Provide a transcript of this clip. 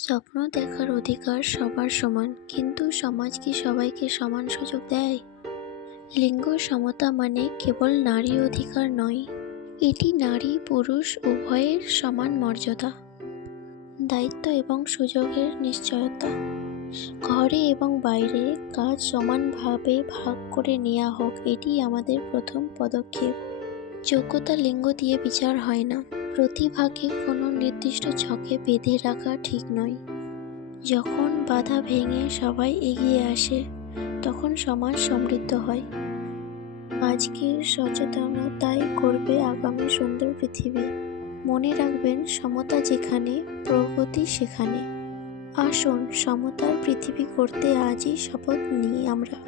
স্বপ্ন দেখার অধিকার সবার সমান, কিন্তু সমাজ কি সবাইকে সমান সুযোগ দেয়? লিঙ্গ সমতা মানে কেবল নারী অধিকার নয়, এটি নারী পুরুষ উভয়ের সমান মর্যাদা, দায়িত্ব এবং সুযোগের নিশ্চয়তা। ঘরে এবং বাইরে কাজ সমানভাবে ভাগ করে নেওয়া হোক, এটি আমাদের প্রথম পদক্ষেপ। যোগ্যতা লিঙ্গ দিয়ে বিচার হয় না, প্রতিভাকে কোনো নির্দিষ্ট ছকে বেঁধে রাখা ঠিক নয়। যখন বাধা ভেঙে সবাই এগিয়ে আসে, তখন সমাজ সমৃদ্ধ হয়। আজকের সচেতনতাই করবে আগামী সুন্দর পৃথিবী। মনে রাখবেন, সমতা যেখানে, প্রগতি সেখানে। আসুন সমতার পৃথিবী করতে আজই শপথ নিই আমরা।